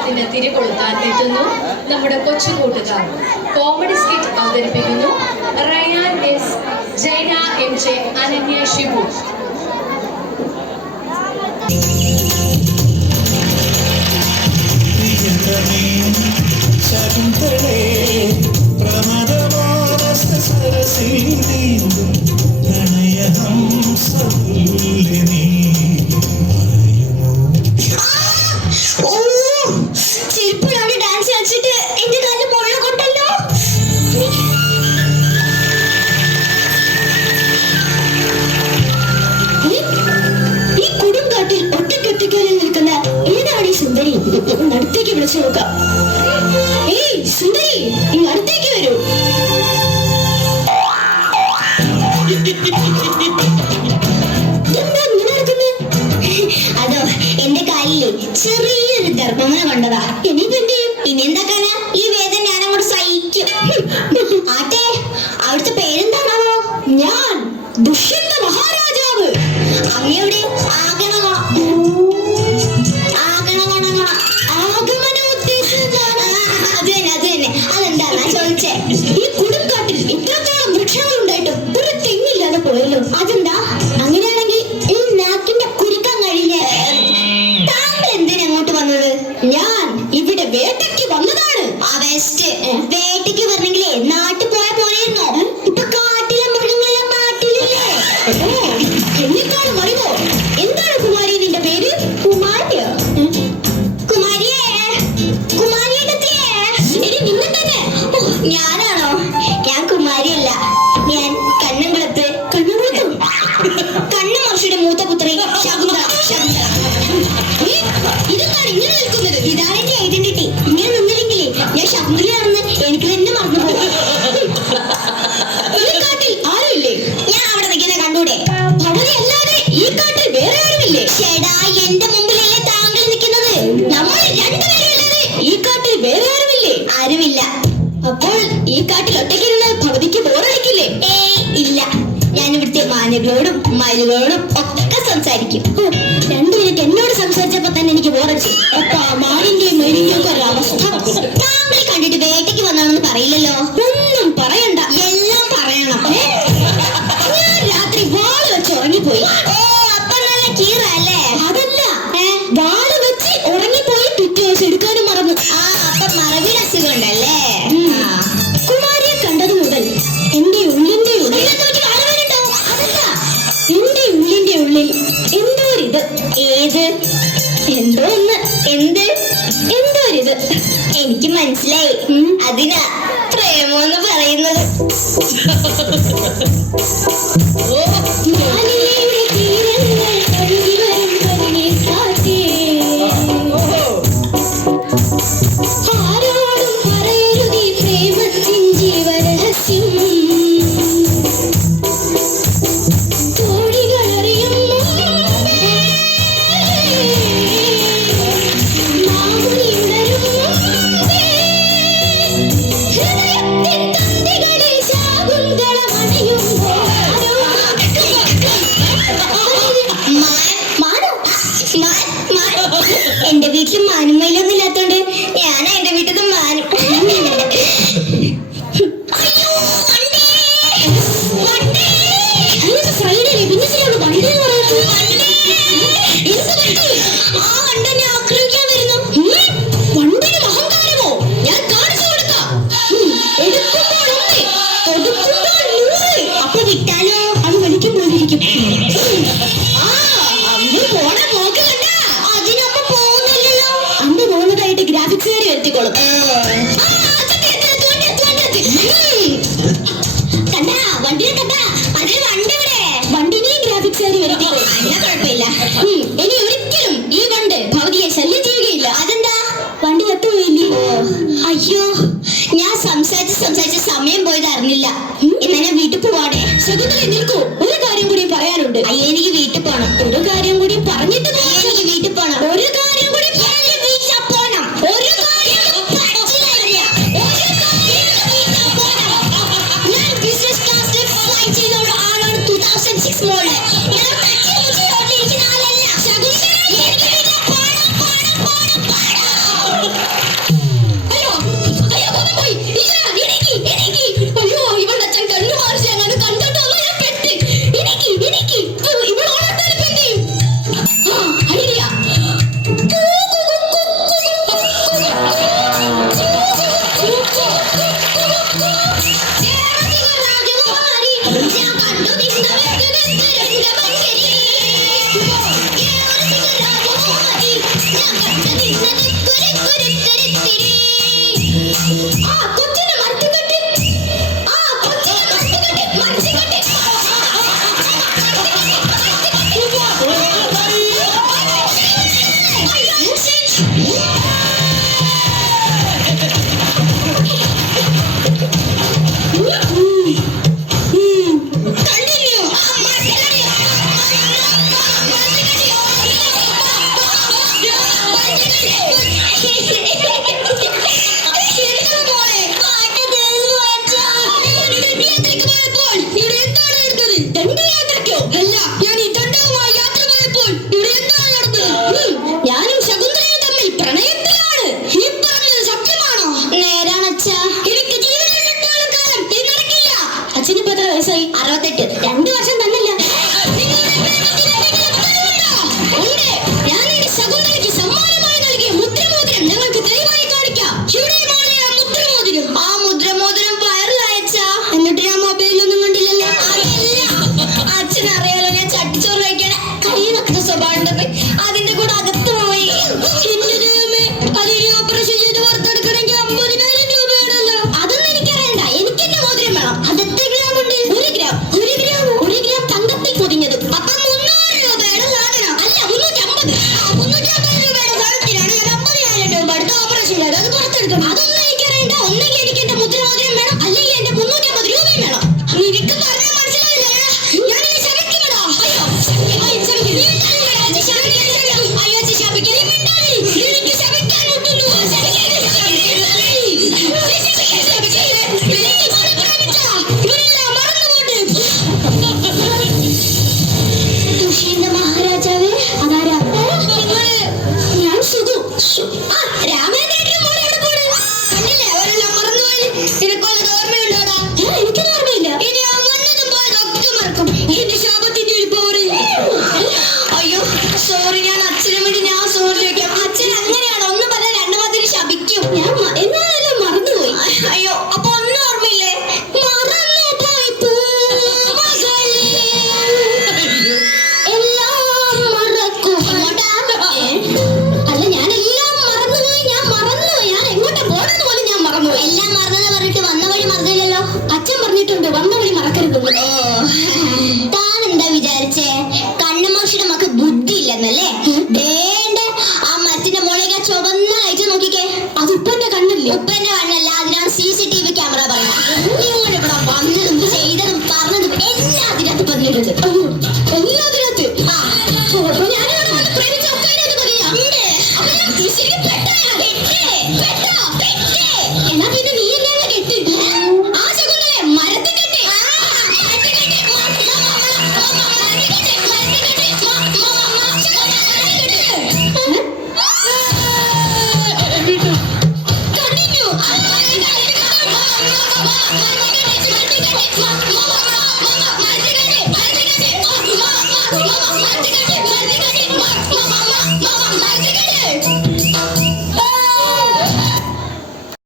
ദിനത്തിന് തിരി കൊളുത്താൻ എത്തുന്നു നമ്മുടെ കൊച്ചു കൂട്ടുകാർ കോമഡി സ്കിറ്റ് അവതരിപ്പിക്കുന്നു Rayan S Jaina M J Ananya Shibu the shit ഇതിൽ എനിക്ക് തന്നെ മറന്നു പോകും ഈ കാട്ടിൽ ആരുമില്ലേ? ഞാൻ അവിടെ നിൽക്കുന്ന കണ്ടൂടെ? അവിടെ അല്ലാതെ ഈ കാട്ടിൽ വേറെ ആരുമില്ലേ? ചേടാ എന്റെ മുമ്പിലല്ലേ താങ്കൾ നിൽക്കുന്നത്. നമ്മൾ രണ്ടുപേരല്ലാതെ ഈ കാട്ടിൽ വേറെ ആരുമില്ലേ? ആരുമില്ല. അപ്പോൾ ഈ കാട്ടിൽ ഒറ്റയ്ക്കിരുന്നാൽ ഭഗതിക്ക് ബോറടിക്കില്ലേ? ഏയ് ഇല്ല. ഞാൻ ഇവിടുത്തെ മാനുകളോടും മയിലുകളോടും ഒക്കെ സംസാരിക്കും. രണ്ടു മിനിറ്റ് എന്നോട് സംസാരിച്ചപ്പോ തന്നെ എനിക്ക് ബോറടിച്ചു. അപ്പൊ ആ മാനിന്റെയും മയിലിന്റെയും ഒക്കെ ഒരവസ്ഥ. carril oh, വേണ്ടി ഗ്രാഫിക്സ് വരുത്തിക്കോളും. കണ്ട അതേ വണ്ടി വരുത്തിക്കോളും ഈ അതെന്താ? വണ്ടി അയ്യോ ഞാൻ സമയം നിൽക്കൂ ഒരു കാര്യം കൂടി പറയാനുണ്ട്. എനിക്ക് വീട്ടിൽ പോകണം ഒരു കാര്യം കൂടി പറഞ്ഞിട്ട് എനിക്ക് വീട്ടിൽ പോകണം ഒരു അമ്പതിനായിരം രൂപയാണല്ലോ. അതൊന്നും എനിക്കറിയണ്ട. എനിക്ക് എന്റെ മോതിരം വേണം. അത് എത്ര ഗ്രാം ഉണ്ട്? ഒരു ഗ്രാം. ഒരു ഗ്രാം ഒരു ഗ്രാം തങ്കത്തിൽ പൊതിഞ്ഞത്. അപ്പൊ മുന്നൂറ് അല്ല മുന്നൂറ്റി അമ്പത് മുന്നൂറ്റി അമ്പത് രൂപയുടെ സാധനത്തിനാണ് ഞാൻ ഓപ്പറേഷൻ ചെയ്തത്. അത് പുറത്തെടുക്കണം അതൊന്നും എനിക്കറിയണ്ട. ഒന്നെങ്കിൽ എനിക്ക് എന്റെ മുദ്രമോതിരം かっ。ഇല്ലെന്നല്ലേ ആ മരത്തിന്റെ മുളക ചുവന്നായിട്ട് നോക്കിക്കേ. അത് ഉപ്പന്റെ കണ്ണല്ലേ? ഉപ്പന്റെ കണ്ണല്ല. അതിനാണ് C C T V camera പറയുന്നത്. ഇവിടെ വന്നതും ചെയ്തതും പറഞ്ഞതും എല്ലാം അതിനകത്ത് പറഞ്ഞിട്ടുണ്ട് ഞാനിവിടെ വന്ന് പ്രേമിച്ച